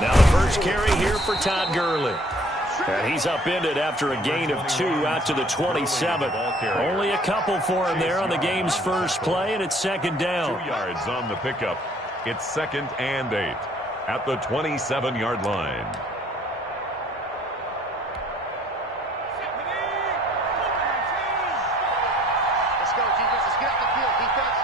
Now the first carry here for Todd Gurley. And he's upended after a gain of 2 out to the 27. Only a couple for him there on the game's first play, and it's second down. 2 yards on the pickup. It's 2nd and 8 at the 27-yard line. Let's go, defense. Let's get out the field, defense.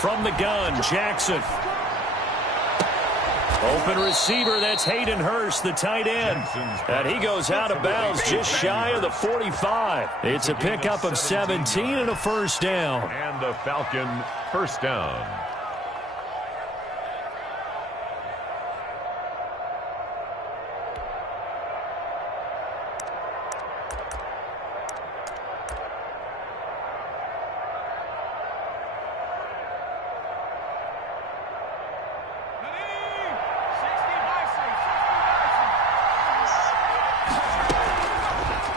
From the gun, Jackson. Open receiver, that's Hayden Hurst, the tight end. And he goes out of bounds just shy of the 45. It's a pickup of 17 and a first down. And the Falcon first down.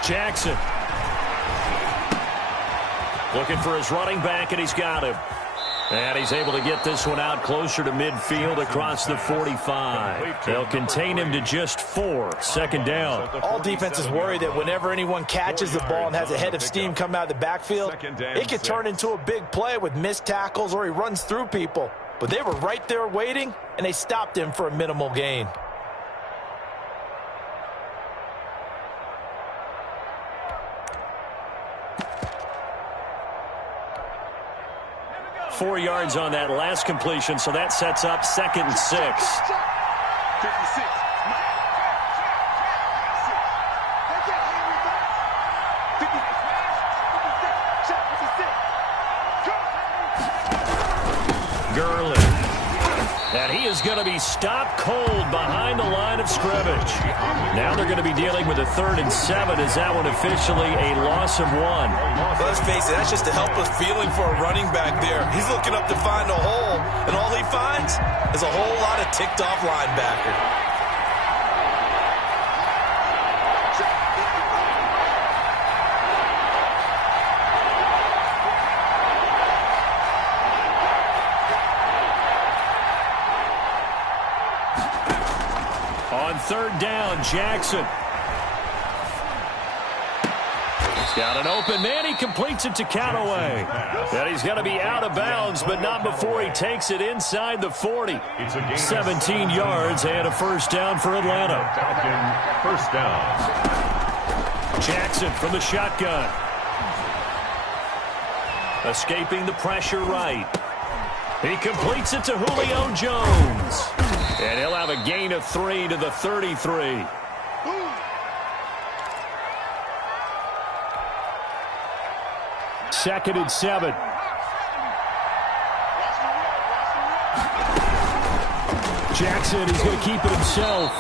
Jackson. Looking for his running back, and he's got him. And he's able to get this one out closer to midfield across the 45. They'll contain him to just 4. Second down. All defenses worry that whenever anyone catches the ball and has a head of steam come out of the backfield, it could turn into a big play with missed tackles or he runs through people. But they were right there waiting, and they stopped him for a minimal gain. Four yards on that last completion, so that sets up 2nd and 6. 56. Gurley. And he is going to be stopped cold behind the line of scrimmage. Now they're going to be dealing with a 3rd and 7. Is that one officially a loss of 1? Well, let's face it, that's just a helpless feeling for a running back there. He's looking up to find a hole, and all he finds is a whole lot of ticked-off linebacker. On 3rd down, Jackson. He's got an open man. He completes it to Callaway. And he's going to be out of bounds, but not before he takes it inside the 40. 17 yards and a first down for Atlanta. Falcon first down. Jackson from the shotgun. Escaping the pressure right. He completes it to Julio Jones. And he'll have a gain of 3 to the 33. Second and 7. Jackson, he's going to keep it himself.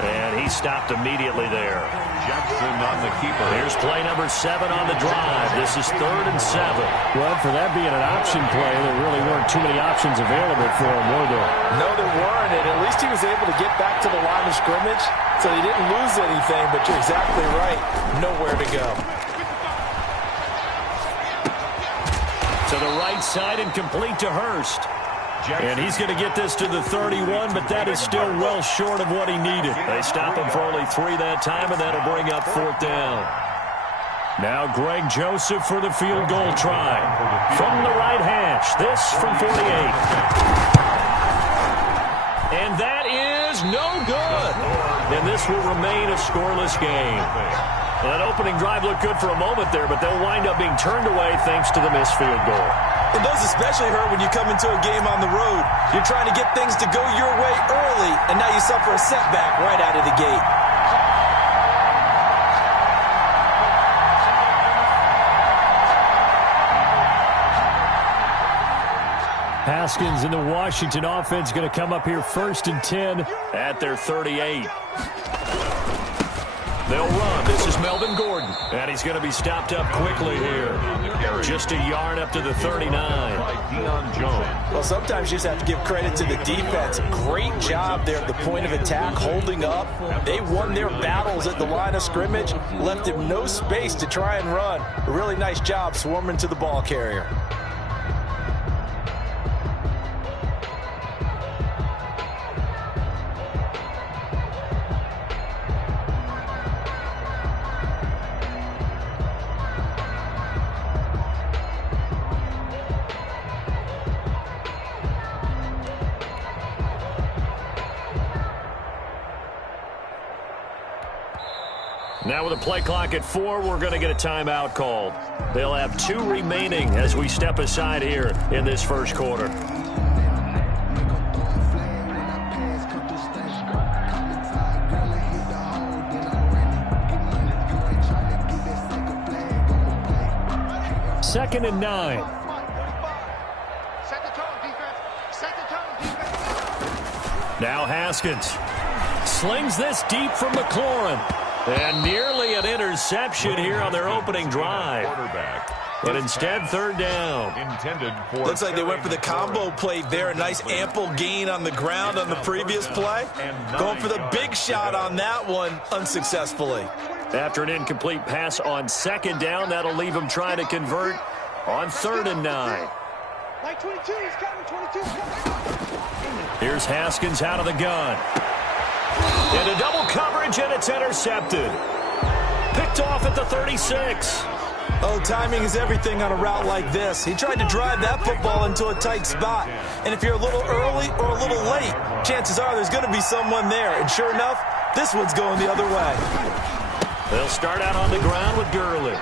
And he stopped immediately there. Jackson on the keeper. Here's play number 7 on the drive. This is 3rd and 7. Well, for that being an option play, there really weren't too many options available for him, were there? No, there weren't, and at least he was able to get back to the line of scrimmage, so he didn't lose anything, but you're exactly right. Nowhere to go. To the right side and complete to Hurst. And he's going to get this to the 31, but that is still well short of what he needed. They stop him for only 3 that time, and that'll bring up 4th down. Now Greg Joseph for the field goal try. From the right hash, this from 48. And that is no good. And this will remain a scoreless game. Well, that opening drive looked good for a moment there, but they'll wind up being turned away thanks to the missed field goal. And those especially hurt when you come into a game on the road. You're trying to get things to go your way early, and now you suffer a setback right out of the gate. Haskins and the Washington offense going to come up here 1st and 10 at their 38. They'll run. This is Melvin Gordon. And he's going to be stopped up quickly here. Just a yard up to the 39. Well, sometimes you just have to give credit to the defense. Great job there at the point of attack, holding up. They won their battles at the line of scrimmage, left him no space to try and run. A really nice job swarming to the ball carrier. Now with a play clock at 4, we're going to get a timeout called. They'll have 2 remaining as we step aside here in this first quarter. Second and 9. Now Haskins slings this deep from McLaurin. And nearly an interception here on their opening drive. But instead, third down. Looks like they went for the combo play there. A nice ample gain on the ground on the previous play. Going for the big shot on that one unsuccessfully. After an incomplete pass on second down, that'll leave him trying to convert on 3rd and 9. Here's Haskins out of the gun. Into double coverage, and it's intercepted. Picked off at the 36. Oh, timing is everything on a route like this. He tried to drive that football into a tight spot. And if you're a little early or a little late, chances are there's going to be someone there. And sure enough, this one's going the other way. They'll start out on the ground with Gurley.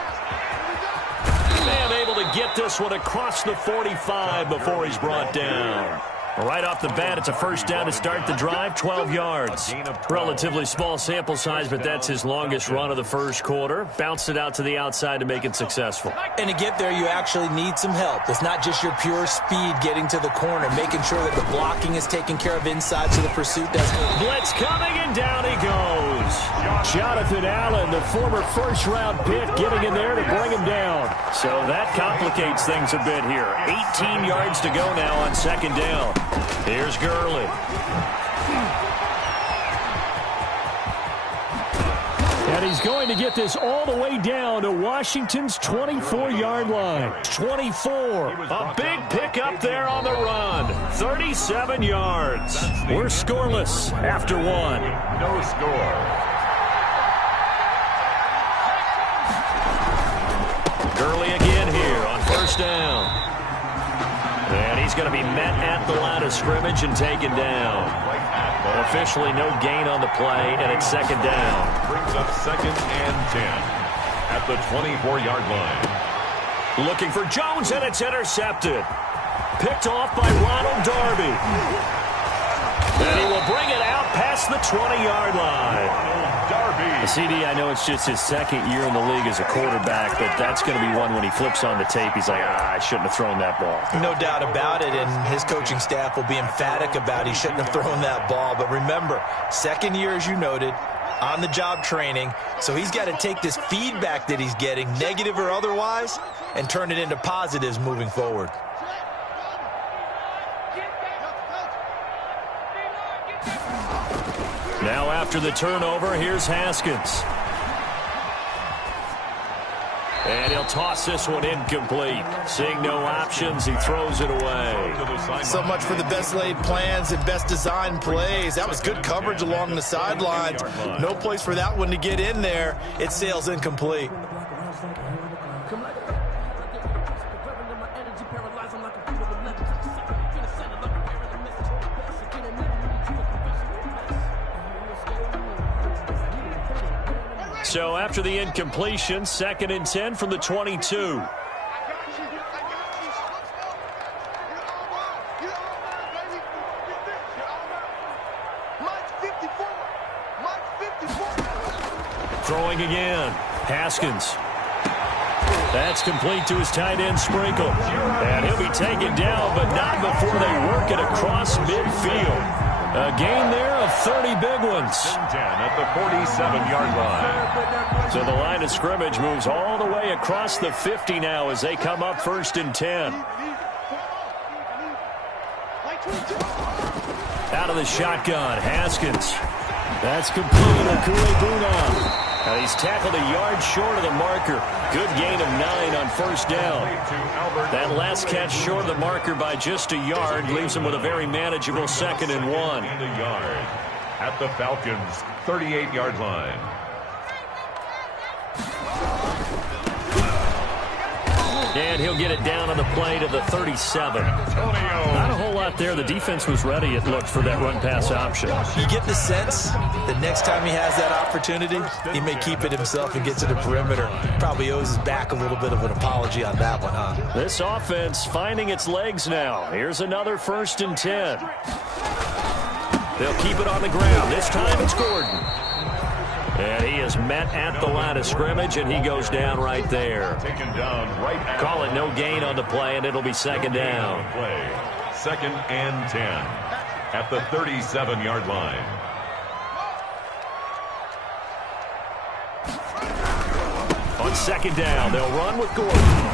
And able to get this one across the 45 before he's brought down. Right off the bat, it's a first down to start the drive, 12 yards. Relatively small sample size, but that's his longest run of the first quarter. Bounced it out to the outside to make it successful. And to get there, you actually need some help. It's not just your pure speed getting to the corner, making sure that the blocking is taken care of inside so the pursuit doesn't. Blitz coming, and down he goes. Jonathan Allen, the former first-round pick, getting in there to bring him down. So that complicates things a bit here. 18 yards to go now on second down. Here's Gurley. And he's going to get this all the way down to Washington's 24-yard line. 24. A big pickup there on the run. 37 yards. We're scoreless after 1. No score. Gurley again here on first down. And he's going to be met at the line of scrimmage and taken down. Officially no gain on the play, and it's second down. Brings up 2nd and 10 at the 24-yard line. Looking for Jones, and it's intercepted. Picked off by Ronald Darby. And he will bring it out past the 20-yard line. CD, I know it's just his second year in the league as a quarterback, but that's going to be one when he flips on the tape. He's like, I shouldn't have thrown that ball. No doubt about it, and his coaching staff will be emphatic about he shouldn't have thrown that ball. But remember, second year, as you noted, on-the-job training, so he's got to take this feedback that he's getting, negative or otherwise, and turn it into positives moving forward. Now after the turnover, here's Haskins. And he'll toss this one incomplete. Seeing no options, he throws it away. So much for the best laid plans and best designed plays. That was good coverage along the sidelines. No place for that one to get in there. It sails incomplete. So after the incompletion, 2nd and 10 from the 22. Throwing again. Haskins. That's complete to his tight end, Sprinkle. And he'll be taken down, but not before they work it across midfield. A gain there of 30 big ones. 10 at the 47-yard line. So the line of scrimmage moves all the way across the 50 now as they come up 1st and 10. Out of the shotgun, Haskins. That's complete. Okuegbuna. He's tackled a yard short of the marker. Good gain of 9 on 1st down. That last catch short of the marker by just a yard leaves him with a very manageable 2nd and 1. And a yard at the Falcons' 38-yard line. And he'll get it down on the play to the 37. Not a whole lot there. The defense was ready, it looked, for that run-pass option. You get the sense that next time he has that opportunity, he may keep it himself and get to the perimeter. Probably owes his back a little bit of an apology on that one, huh? This offense finding its legs now. Here's another 1st and 10. They'll keep it on the ground. This time it's Gordon. And he is met at the line of scrimmage, and he goes down right there. Taken down right at Call it no gain on the play, and it'll be 2nd down. Play. 2nd and 10 at the 37-yard line. On 2nd down, they'll run with Gordon.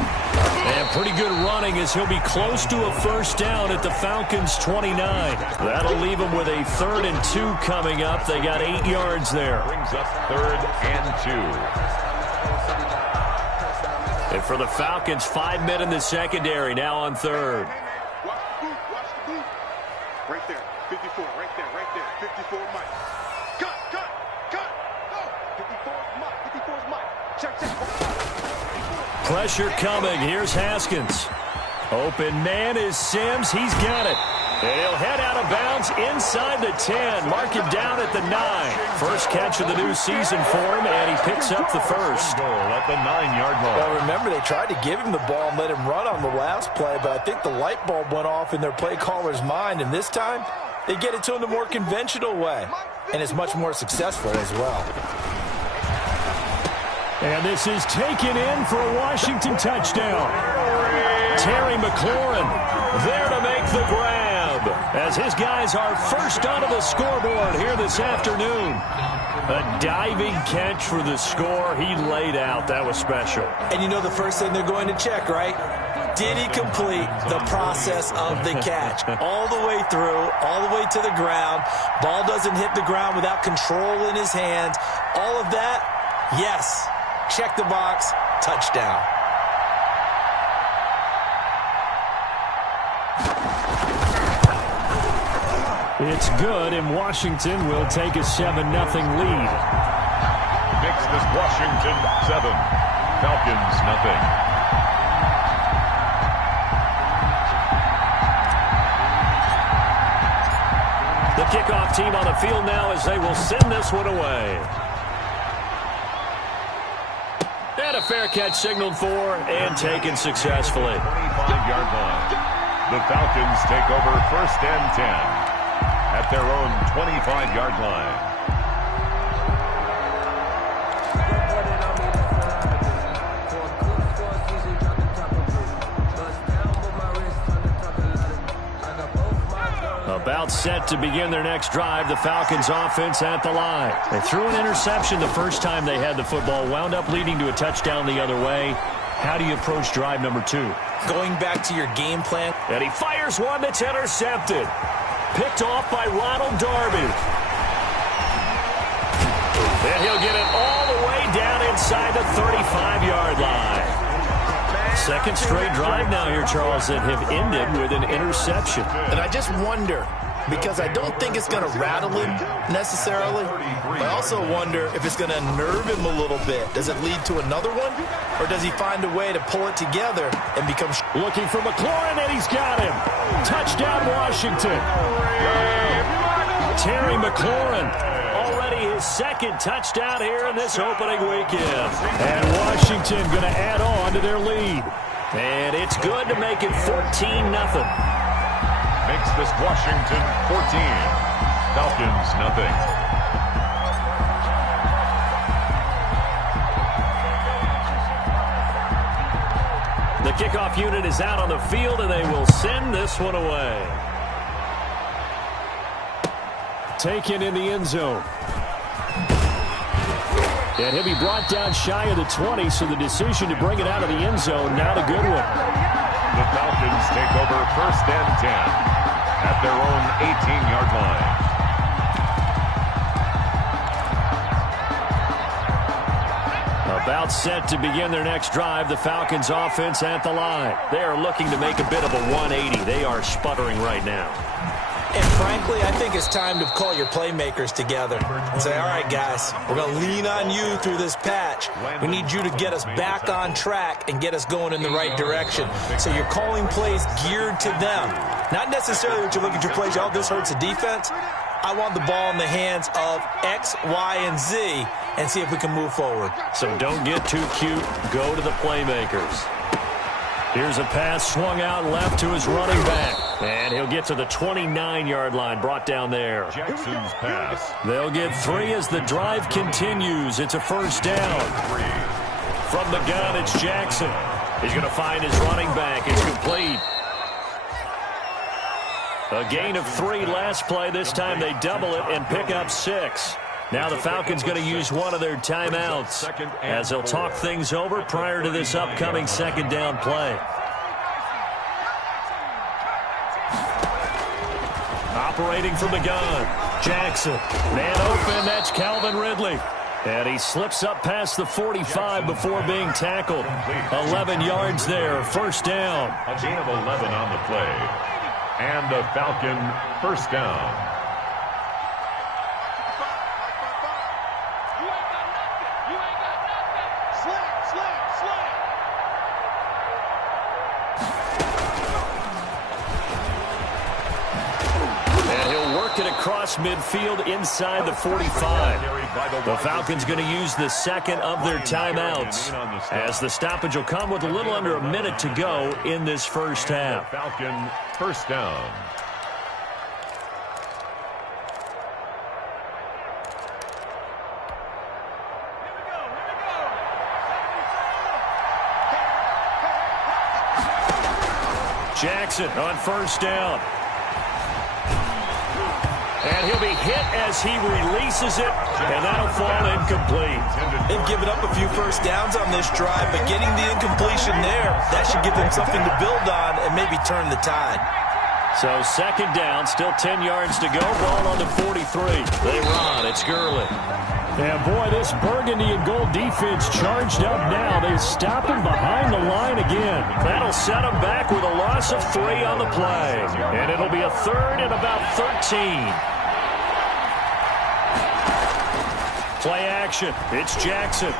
And pretty good running as he'll be close to a 1st down at the Falcons' 29. That'll leave them with a 3rd and 2 coming up. They got 8 yards there. Brings up 3rd and 2. And for the Falcons, 5 men in the secondary, now on 3rd. Watch the boot. Right there, 54, right there, 54 Mike. Cut, go. 54's Mike. Check. Pressure coming. Here's Haskins. Open man is Sims. He's got it. And he'll head out of bounds inside the 10. Mark him down at the 9. First catch of the new season for him, and he picks up the first. Goal at the 9-yard line. Well, remember, they tried to give him the ball and let him run on the last play, but I think the light bulb went off in their play caller's mind, and this time they get it to him the more conventional way, and it's much more successful as well. And this is taken in for a Washington touchdown. Terry McLaurin there to make the grab as his guys are first onto the scoreboard here this afternoon. A diving catch for the score. He laid out. That was special. And you know the first thing they're going to check, right? Did he complete the process of the catch? All the way through, all the way to the ground. Ball doesn't hit the ground without control in his hands. All of that, yes. Check the box, touchdown. It's good, and Washington will take a 7-0 lead. Makes this Washington 7, Falcons nothing. The kickoff team on the field now as they will send this one away. And a fair catch signaled for and taken successfully. 25-yard line. The Falcons take over 1st and 10 at their own 25-yard line. About set to begin their next drive, the Falcons offense at the line. They threw an interception the first time they had the football, wound up leading to a touchdown the other way. How do you approach drive number 2? Going back to your game plan. And he fires one that's intercepted. Picked off by Ronald Darby. And he'll get it all the way down inside the 35-yard line. Second straight drive now here, Charles, that have ended with an interception. And I just wonder, because I don't think it's going to rattle him necessarily, but I also wonder if it's going to unnerve him a little bit. Does it lead to another one, or does he find a way to pull it together and become... Looking for McLaurin, and he's got him. Touchdown, Washington. Terry McLaurin, already his second touchdown here in this opening weekend. And Washington going to add on to their lead. And it's good to make it 14-0. Makes this Washington 14, Falcons nothing. The kickoff unit is out on the field, and they will send this one away. taken in the end zone. And he'll be brought down shy of the 20, so the decision to bring it out of the end zone, not a good one. The Falcons take over 1st and 10 at their own 18-yard line. About set to begin their next drive, the Falcons offense at the line. They are looking to make a bit of a 180. They are sputtering right now. And frankly, I think it's time to call your playmakers together and say, all right, guys, we're going to lean on you through this patch. We need you to get us back on track and get us going in the right direction. So you're calling plays geared to them. Not necessarily that you look at your plays, oh, this hurts the defense. I want the ball in the hands of X, Y, and Z and see if we can move forward. So don't get too cute. Go to the playmakers. Here's a pass swung out left to his running back. And he'll get to the 29-yard line, brought down there. Jackson's pass. They'll get 3 as the drive continues. It's a 1st down. From the gun, it's Jackson. He's going to find his running back. It's complete. A gain of 3 last play. This time they double it and pick up 6. Now the Falcons going to use one of their timeouts as they'll talk things over prior to this upcoming 2nd down play. Operating from the gun, Jackson. Man open, that's Calvin Ridley. And he slips up past the 45 before being tackled. 11 yards there, 1st down. A gain of 11 on the play. And the Falcon 1st down. Across midfield inside the 45. The Falcons going to use the 2nd of their timeouts as the stoppage will come with a little under a minute to go in this 1st half. Falcon 1st down. Jackson on 1st down. And he'll be hit as he releases it, and that'll fall incomplete. They've given up a few 1st downs on this drive, but getting the incompletion there, that should give them something to build on and maybe turn the tide. So 2nd down, still 10 yards to go. Ball on the 43. They run. It's Gurley. And boy, this burgundy and gold defense charged up now. They stop him behind the line again. That'll set him back with a loss of 3 on the play. And it'll be a 3rd and about 13. Play action. It's Jackson.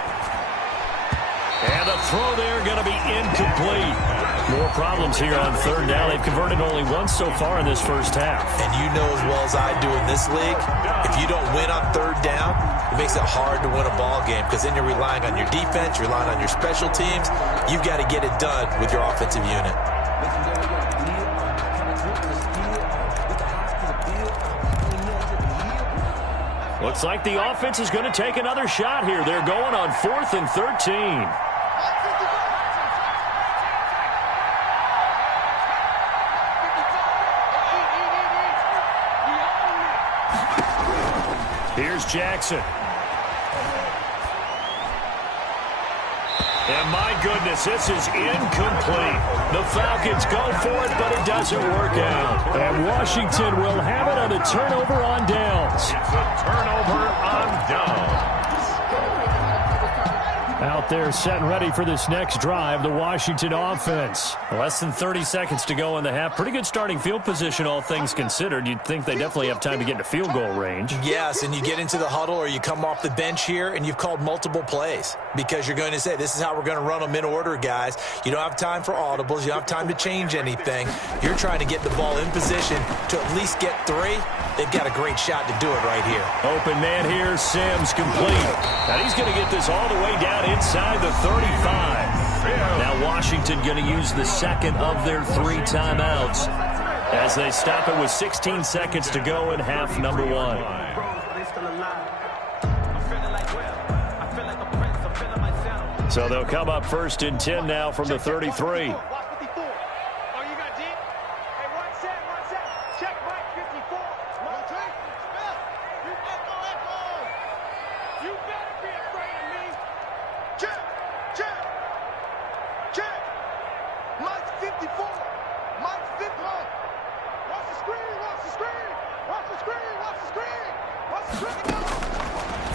And the throw there going to be incomplete. More problems here on 3rd down. They've converted only once so far in this 1st half. And you know as well as I do in this league, if you don't win on 3rd down, it makes it hard to win a ball game because then you're relying on your defense, you're relying on your special teams. You've got to get it done with your offensive unit. Looks like the offense is going to take another shot here. They're going on 4th and 13. Here's Jackson. And my goodness, this is incomplete. The Falcons go for it, but it doesn't work out. And Washington will have it on a turnover on downs. It's a turnover on downs. Out there set and ready for this next drive, the Washington offense. Less than 30 seconds to go in the half. Pretty good starting field position, all things considered. You'd think they definitely have time to get into field goal range. Yes, and you get into the huddle or you come off the bench here and you've called multiple plays because you're going to say, this is how we're going to run them in order, guys. You don't have time for audibles. You don't have time to change anything. You're trying to get the ball in position to at least get 3. They've got a great shot to do it right here. Open man here, Sims complete. And he's going to get this all the way down inside the 35. Now Washington going to use the 2nd of their 3 timeouts as they stop it with 16 seconds to go in half number 1. So they'll come up 1st and 10 now from the 33.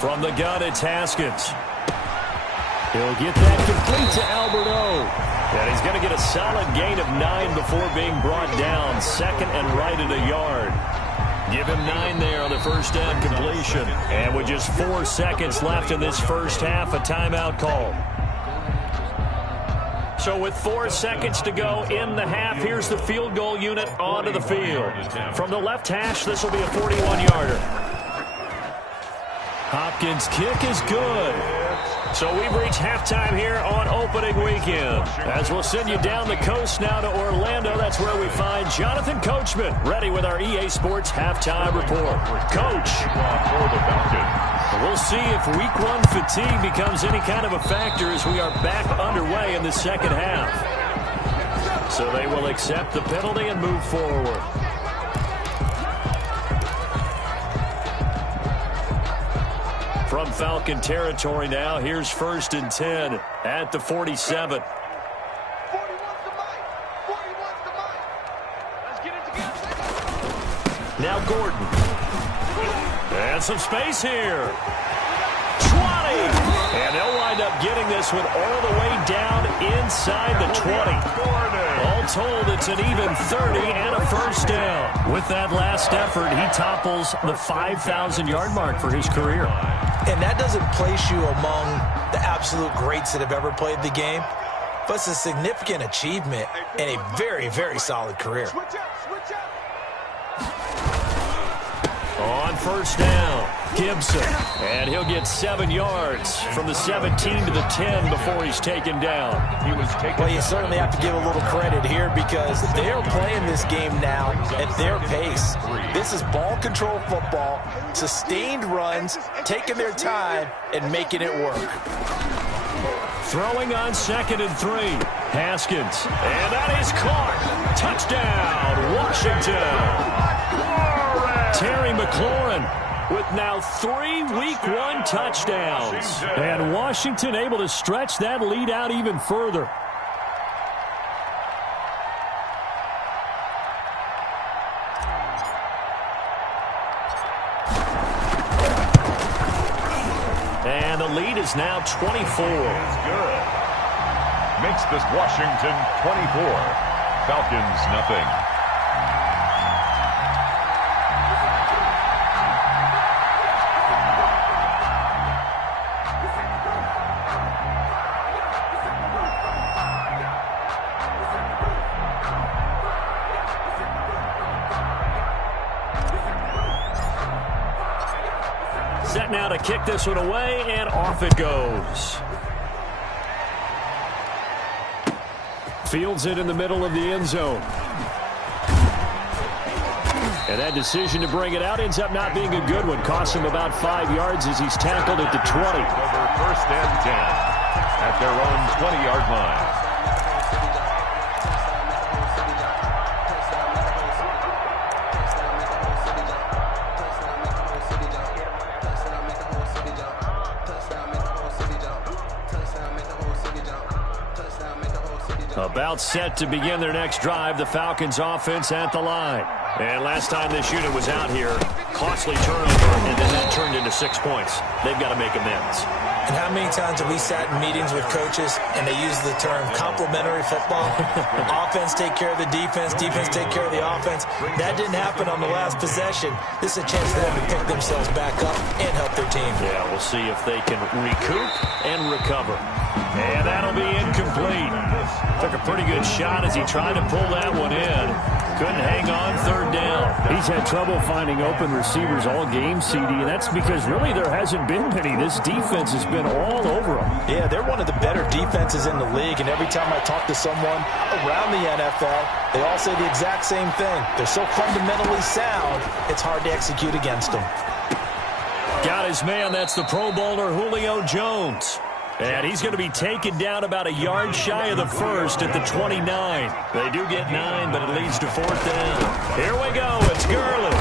From the gun, it's Haskins. He'll get that complete to Alberto. And he's going to get a solid gain of 9 before being brought down. Second and right at a yard. Give him 9 there on the first down completion. And with just 4 seconds left in this first half, a timeout call. So with 4 seconds to go in the half, here's the field goal unit onto the field. From the left hash, this will be a 41-yarder. Hopkins' kick is good. So we've reached halftime here on opening weekend. As we'll send you down the coast now to Orlando, that's where we find Jonathan Coachman, ready with our EA Sports halftime report. Coach. We'll see if week 1 fatigue becomes any kind of a factor as we are back underway in the second half. So they will accept the penalty and move forward. From Falcon territory now, here's 1st and 10 at the 47. Now Gordon. And some space here. 20. And they'll wind up getting this one all the way down inside the 20. All told, it's an even 30 and a first down. With that last effort, he topples the 5,000-yard mark for his career. And that doesn't place you among the absolute greats that have ever played the game, but it's a significant achievement and a very, very solid career. On first down, Gibson. And he'll get 7 yards from the 17 to the 10 before he's taken down. Well, you certainly have to give a little credit here because they're playing this game now at their pace. This is ball control football, sustained runs, taking their time, and making it work. Throwing on 2nd and 3. Haskins. And that is caught. Touchdown, Washington. Terry McLaurin with now 3 week 1 touchdowns. And Washington able to stretch that lead out even further. And the lead is now 24. Good. Makes this Washington 24. Falcons nothing. Set now to kick this one away, and off it goes. Fields it in the middle of the end zone. And that decision to bring it out ends up not being a good one. Costs him about 5 yards as he's tackled at the 20. Over 1st and 10 at their own 20-yard line. About set to begin their next drive, the Falcons offense at the line. And last time this unit was out here, costly turnover, and then that turned into 6 points. They've got to make amends. And how many times have we sat in meetings with coaches and they use the term complementary football? Offense take care of the defense, defense take care of the offense. That didn't happen on the last possession. This is a chance for them to pick themselves back up and help their team. Yeah, we'll see if they can recoup and recover. And that'll be incomplete. Took a pretty good shot as he tried to pull that one in. Couldn't hang on 3rd down. He's had trouble finding open receivers all game, CD, and that's because really there hasn't been many. This defense has been all over them. Yeah, they're one of the better defenses in the league, and every time I talk to someone around the NFL, they all say the exact same thing. They're so fundamentally sound, it's hard to execute against them. Got his man. That's the Pro Bowler Julio Jones. And he's going to be taken down about a yard shy of the first at the 29. They do get 9, but it leads to 4th down. Here we go. It's Gurley.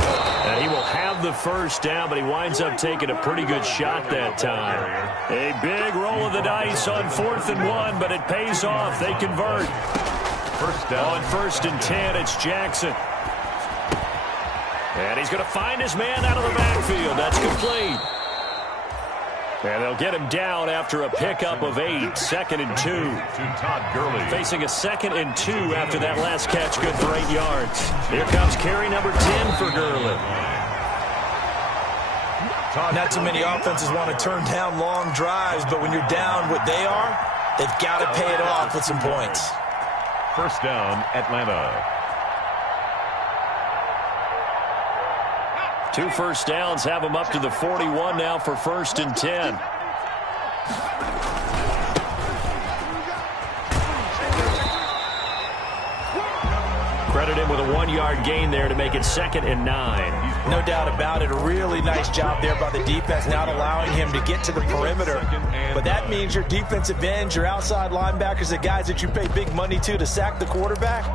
And he will have the first down, but he winds up taking a pretty good shot that time. A big roll of the dice on 4th and 1, but it pays off. They convert. First down. On 1st and 10, it's Jackson. And he's going to find his man out of the backfield. That's complete. And they'll get him down after a pickup of 8. 2nd and 2. To Todd Gurley. Facing a 2nd and 2 after that last catch, good for 8 yards. Here comes carry number 10 for Gurley. Not too many offenses want to turn down long drives, but when you're down what they are, they've got to pay it off with some points. First down, Atlanta. 2 first downs have them up to the 41 now for 1st and 10. Credit him with a 1-yard gain there to make it 2nd and 9. No doubt about it. A really nice job there by the defense, not allowing him to get to the perimeter. But that means your defensive ends, your outside linebackers, the guys that you pay big money to sack the quarterback,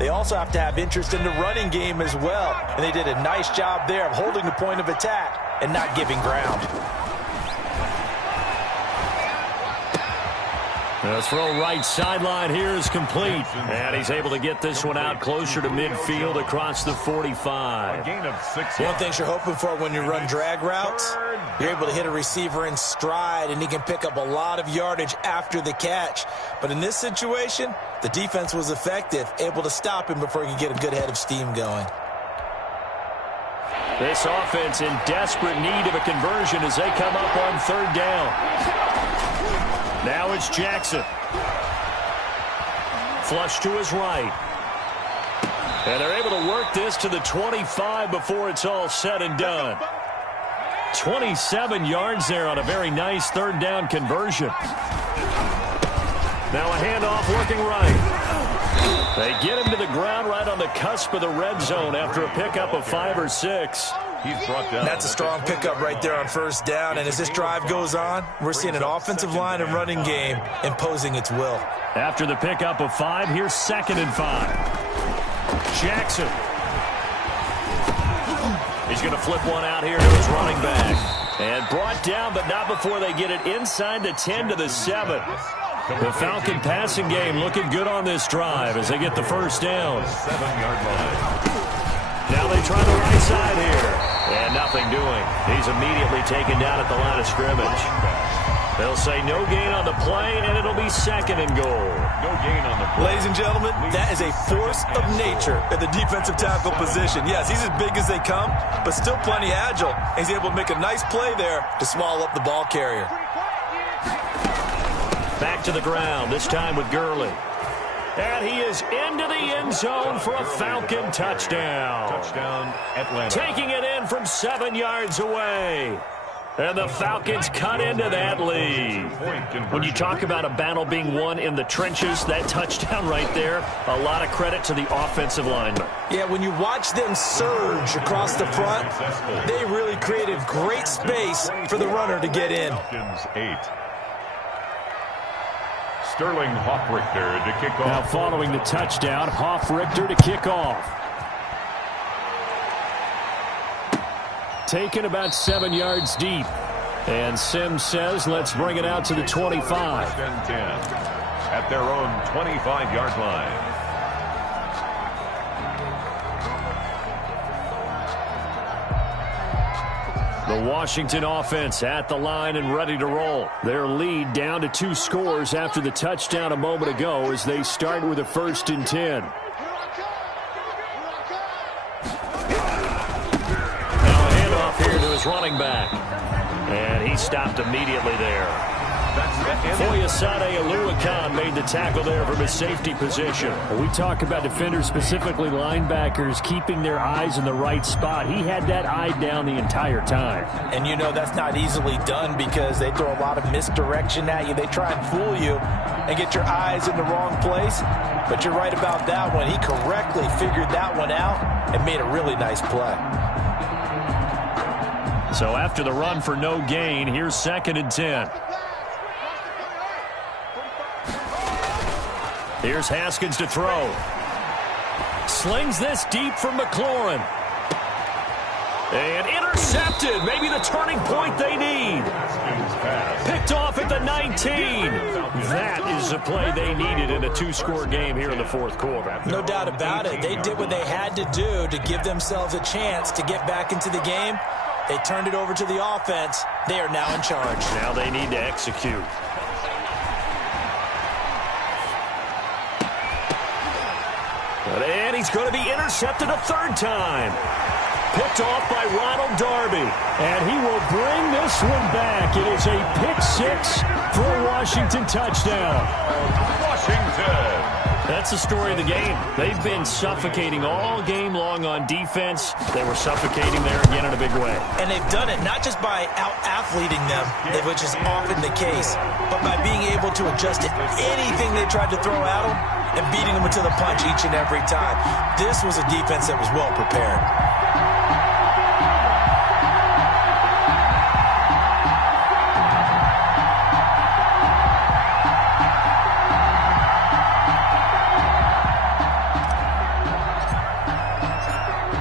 they also have to have interest in the running game as well. And they did a nice job there of holding the point of attack and not giving ground. The throw right sideline here is complete. And he's able to get this one out closer to midfield across the 45. A gain of 6. One of the things you're hoping for when you run drag routes, you're able to hit a receiver in stride, and he can pick up a lot of yardage after the catch. But in this situation, the defense was effective, able to stop him before he could get a good head of steam going. This offense in desperate need of a conversion as they come up on 3rd down. Now it's Jackson. Flush to his right. And they're able to work this to the 25 before it's all said and done. 27 yards there on a very nice 3rd down conversion. Now a handoff working right. They get him to the ground right on the cusp of the red zone after a pickup of 5 or 6. He's brought down. That's a strong pickup right there on 1st down. And as this drive goes on, we're seeing an offensive line and running game imposing its will. After the pickup of 5, here's 2nd and 5. Jackson. He's going to flip one out here to his running back. And brought down, but not before they get it inside the 10 to the 7. The Falcon passing game looking good on this drive as they get the 1st down. 7-yard line. Now they try the right side here. And nothing doing. He's immediately taken down at the line of scrimmage. They'll say no gain on the play, and it'll be 2nd and goal. No gain on the play. Ladies and gentlemen, that is a force of nature at the defensive tackle position. Yes, he's as big as they come, but still plenty agile. He's able to make a nice play there to swallow up the ball carrier. Back to the ground, this time with Gurley. And he is into the end zone for a Falcon touchdown. Touchdown, Atlanta. Taking it in from 7 yards away. And the Falcons cut into that lead. When you talk about a battle being won in the trenches, that touchdown right there, a lot of credit to the offensive lineman. Yeah, when you watch them surge across the front, they really created great space for the runner to get in. Falcons 8. Sterling Hoffrichter to kick off. Now following the touchdown, Hoffrichter to kick off. Taken about 7 yards deep. And Sims says, let's bring it out to the 25. 1st and 10 at their own 25-yard line. The Washington offense at the line and ready to roll. Their lead down to 2 scores after the touchdown a moment ago as they start with a 1st and 10. Now a handoff here to his running back. And he stopped immediately there. Foyesade Oluwakan made the tackle there from his safety position. We talk about defenders, specifically linebackers, keeping their eyes in the right spot. He had that eye down the entire time. And you know that's not easily done because they throw a lot of misdirection at you. They try and fool you and get your eyes in the wrong place. But you're right about that one. He correctly figured that one out and made a really nice play. So after the run for no gain, here's 2nd and 10. Here's Haskins to throw. Slings this deep from McLaurin. And intercepted. Maybe the turning point they need. Picked off at the 19. That is the play they needed in a 2-score game here in the 4th quarter. No doubt about it. They did what they had to do to give themselves a chance to get back into the game. They turned it over to the offense. They are now in charge. Now they need to execute. And he's going to be intercepted a third time. Picked off by Ronald Darby. And he will bring this one back. It is a pick six for a Washington touchdown. Washington. That's the story of the game. They've been suffocating all game long on defense. They were suffocating there again in a big way. And they've done it not just by out-athleting them, which is often the case, but by being able to adjust to anything they tried to throw at them and beating them to the punch each and every time. This was a defense that was well prepared.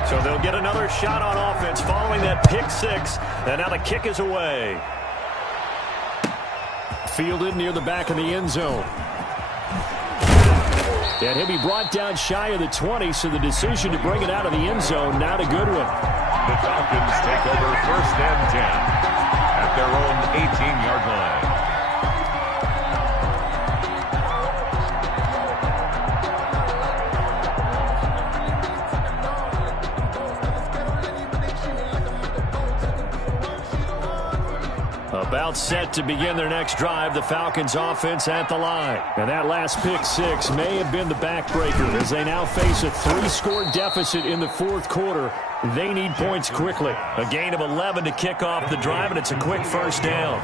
So they'll get another shot on offense following that pick six. And now the kick is away. Fielded near the back of the end zone. And he'll be brought down shy of the 20, so the decision to bring it out of the end zone, not a good one. The Falcons take over first and 10 at their own 18-yard line. About set to begin their next drive, the Falcons offense at the line. And that last pick six may have been the backbreaker as they now face a 3-score deficit in the fourth quarter. They need points quickly. A gain of 11 to kick off the drive, and it's a quick first down.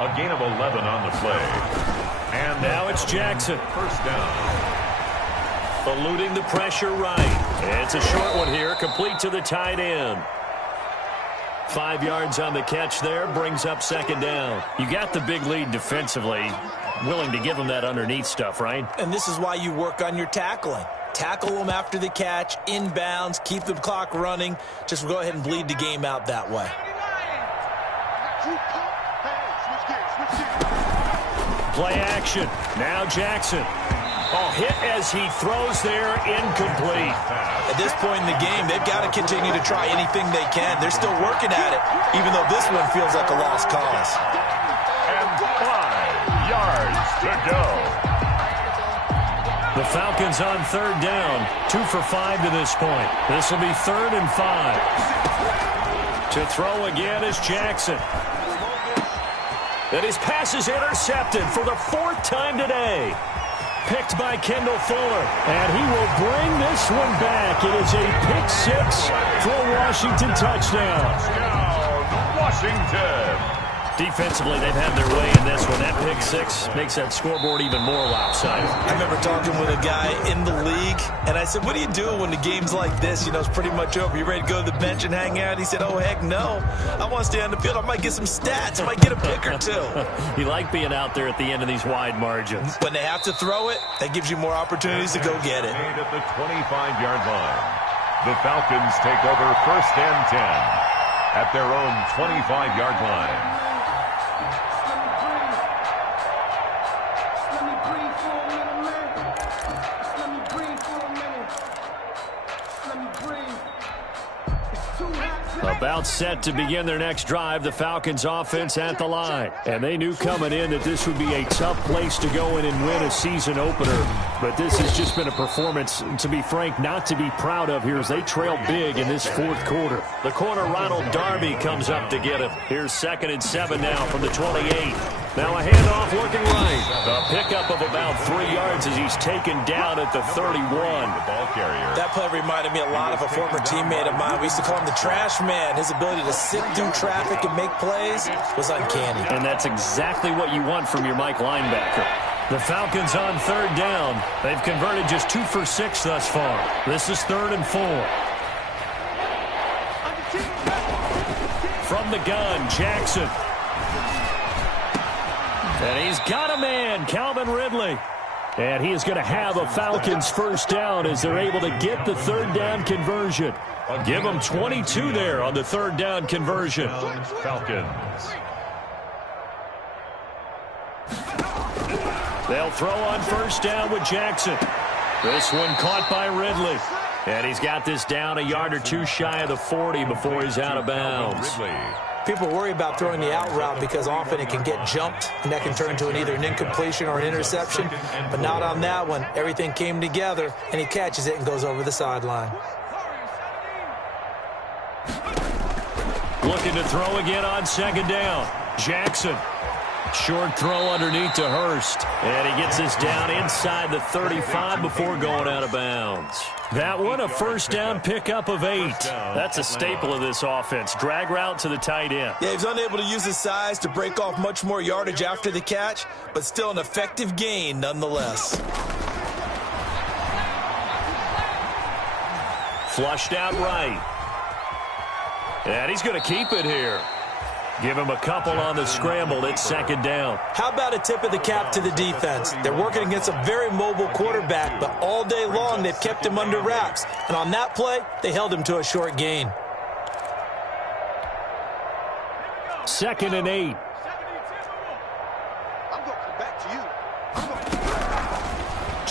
A gain of 11 on the play. And now it's Jackson. First down. Eluding the pressure right. It's a short one here, complete to the tight end. 5 yards on the catch there, brings up second down. You got the big lead defensively. Willing to give them that underneath stuff, right? And this is why you work on your tackling. Tackle them after the catch, inbounds, keep the clock running. Just go ahead and bleed the game out that way. Play action. Now Jackson. Oh, hit as he throws there, incomplete. At this point in the game, they've got to continue to try anything they can. They're still working at it, even though this one feels like a lost cause. And 5 yards to go. The Falcons on third down, 2 for 5 to this point. This will be 3rd and 5. To throw again is Jackson. And his pass is intercepted for the 4th time today. Picked by Kendall Fuller. And he will bring this one back. It is a pick six for a Washington touchdown. Washington. Defensively, they've had their way in this one. That pick six makes that scoreboard even more lopsided. I remember talking with a guy in the league, and I said, what do you do when the game's like this? You know, it's pretty much over. You ready to go to the bench and hang out? He said, oh, heck no. I want to stay on the field. I might get some stats. I might get a pick or two. You like being out there at the end of these wide margins. When they have to throw it, that gives you more opportunities to go get it. At the 25-yard line, the Falcons take over first and 10 at their own 25-yard line. About set to begin their next drive, the Falcons offense at the line. And they knew coming in that this would be a tough place to go in and win a season opener. But this has just been a performance, to be frank, not to be proud of here as they trail big in this fourth quarter. The corner, Ronald Darby, comes up to get him. Here's 2nd and 7 now from the 28. Now a handoff looking right. A pickup of about 3 yards as he's taken down at the 31. The ball carrier. That play reminded me a lot of a former teammate of mine. We used to call him the trash man. His ability to sit through traffic and make plays was uncanny. And that's exactly what you want from your Mike linebacker. The Falcons on third down. They've converted just 2 for 6 thus far. This is 3rd and 4. From the gun, Jackson. And he's got a man, Calvin Ridley. And he is going to have a Falcons first down as they're able to get the third down conversion. Give them 22 there on the third down conversion. Falcons. They'll throw on first down with Jackson. This one caught by Ridley. And he's got this down a yard or two shy of the 40 before he's out of bounds. People worry about throwing the out route because often it can get jumped, and that can turn into either an incompletion or an interception. But not on that one. Everything came together, and he catches it and goes over the sideline. Looking to throw again on second down. Jackson. Short throw underneath to Hurst. And he gets this down inside the 35 before going out of bounds. That one, a first down pickup of 8. That's a staple of this offense. Drag route to the tight end. Yeah, he's unable to use his size to break off much more yardage after the catch, but still an effective gain nonetheless. Flushed out right. And he's going to keep it here. Give him a couple on the scramble. It's second down. How about a tip of the cap to the defense? They're working against a very mobile quarterback, but all day long they've kept him under wraps. And on that play, they held him to a short gain. 2nd and 8. I'm going to come back to you.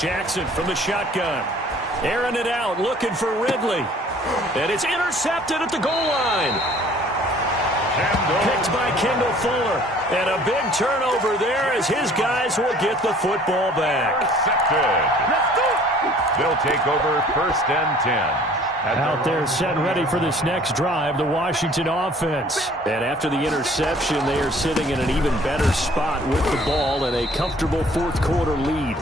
Jackson from the shotgun. Airing it out, looking for Ridley. And it's intercepted at the goal line. Picked by Kendall Fuller. And a big turnover there as his guys will get the football back. They'll take over 1st and 10. Out there set ready for this next drive, the Washington offense. And after the interception, they are sitting in an even better spot with the ball and a comfortable 4th quarter lead.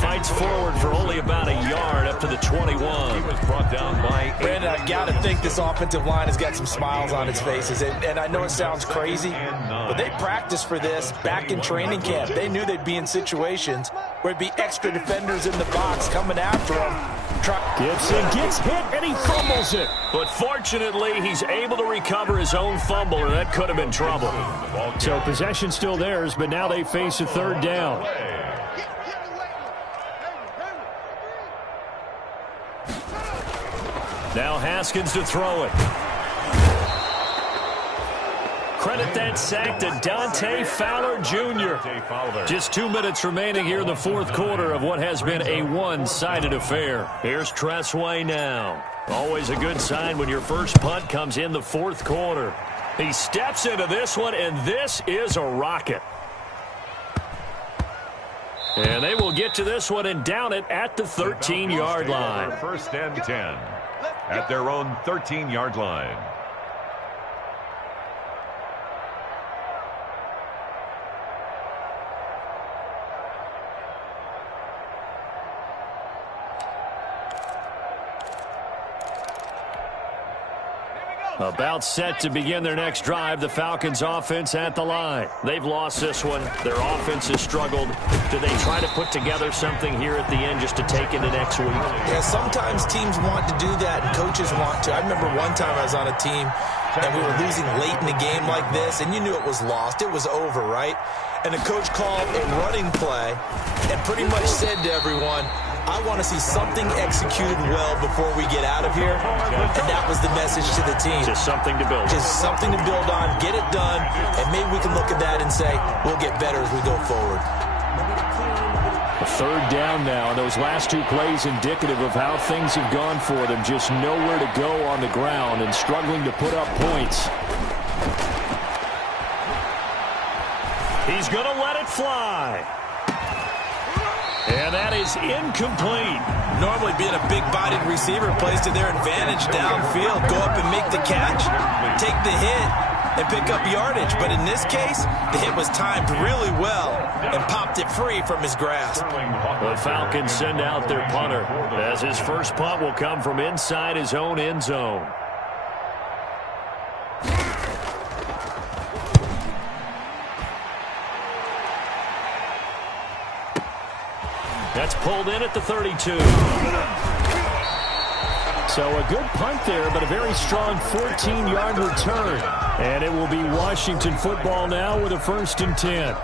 Fights forward for only about a yard up to the 21. He was brought down by Brandon, I got to think this offensive line has got some smiles on its faces. And I know it sounds crazy, but they practiced for this back in training camp. They knew they'd be in situations where there'd be extra defenders in the box coming after them. Gibson gets hit, and he fumbles it. But fortunately, he's able to recover his own fumble, or that could have been trouble. So possession still theirs, but now they face a 3rd down. Now Haskins to throw it. Credit that sack to Dante Fowler Jr. Just 2 minutes remaining here in the 4th quarter of what has been a one-sided affair. Here's Tressway now. Always a good sign when your first punt comes in the 4th quarter. He steps into this one, and this is a rocket. And they will get to this one and down it at the 13-yard line. 1st and 10 at their own 13-yard line. About set to begin their next drive, the Falcons offense at the line. They've lost this one. Their offense has struggled. Do they try to put together something here at the end just to take into next week? Yeah, sometimes teams want to do that and coaches want to. I remember one time I was on a team and we were losing late in the game like this, and you knew it was lost. It was over, right? And the coach called a running play and pretty much said to everyone, I want to see something executed well before we get out of here. And that was the message to the team. Just something to build on. Just something to build on, get it done, and maybe we can look at that and say, we'll get better as we go forward. A 3rd down now, and those last 2 plays indicative of how things have gone for them. Just nowhere to go on the ground and struggling to put up points. He's going to let it fly. And that is incomplete. Normally being a big-bodied receiver plays to their advantage downfield. Go up and make the catch, take the hit, and pick up yardage. But in this case, the hit was timed really well and popped it free from his grasp. The Falcons send out their punter as his first punt will come from inside his own end zone. That's pulled in at the 32. So a good punt there, but a very strong 14-yard return. And it will be Washington football now with a 1st and 10.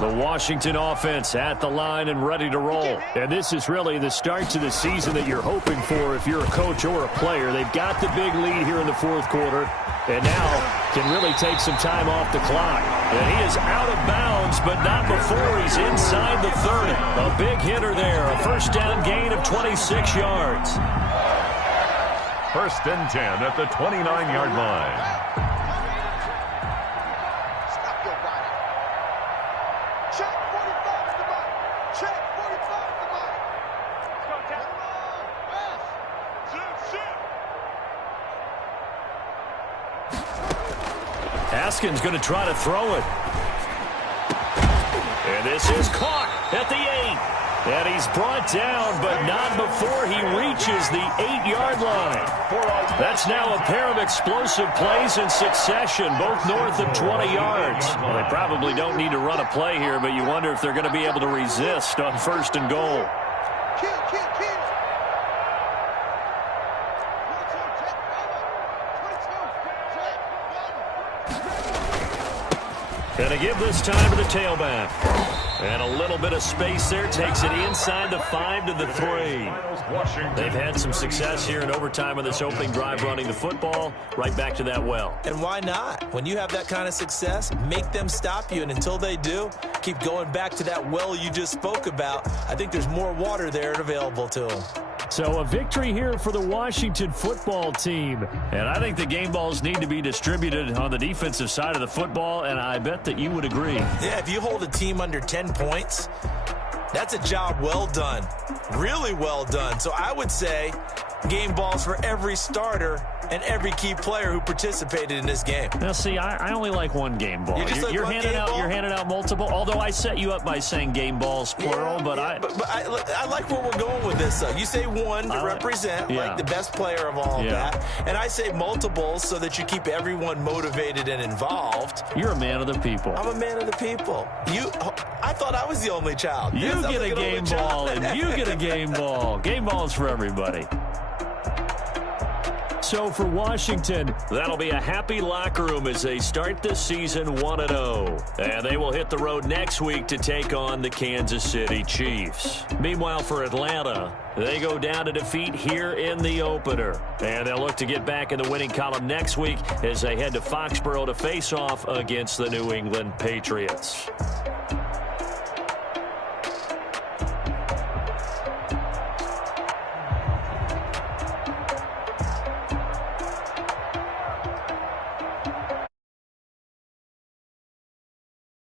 The Washington offense at the line and ready to roll. And this is really the start to the season that you're hoping for if you're a coach or a player. They've got the big lead here in the fourth quarter, and now can really take some time off the clock. And he is out of bounds, but not before he's inside the 30. A big hitter there, a first down gain of 26 yards. First and 10 at the 29-yard line. Haskins going to try to throw it. And this is caught at the 8. And he's brought down, but not before he reaches the 8-yard line. That's now a pair of explosive plays in succession, both north of 20 yards. Well, they probably don't need to run a play here, but you wonder if they're going to be able to resist on first and goal. And to give this time to the tailback. And a little bit of space there. Takes it inside the 5 to the 3. They've had some success here in overtime on this opening drive running the football. Right back to that well. And why not? When you have that kind of success, make them stop you. And until they do, keep going back to that well you just spoke about. I think there's more water there available to them. So a victory here for the Washington football team. And I think the game balls need to be distributed on the defensive side of the football, and I bet that you would agree. Yeah, if you hold a team under 10 points, that's a job well done. Really well done. So I would say game balls for every starter and every key player who participated in this game. Now, see, I only like one game ball. You're handing out multiple. Although I set you up by saying game balls plural, but I like where we're going with this. You say one to represent like the best player of all that, and I say multiples so that you keep everyone motivated and involved. You're a man of the people. I'm a man of the people. I thought I was the only child. You get a game ball, and you get a game ball. Game balls for everybody. So for Washington, that'll be a happy locker room as they start this season 1-0. And they will hit the road next week to take on the Kansas City Chiefs. Meanwhile, for Atlanta, they go down to defeat here in the opener. And they'll look to get back in the winning column next week as they head to Foxborough to face off against the New England Patriots.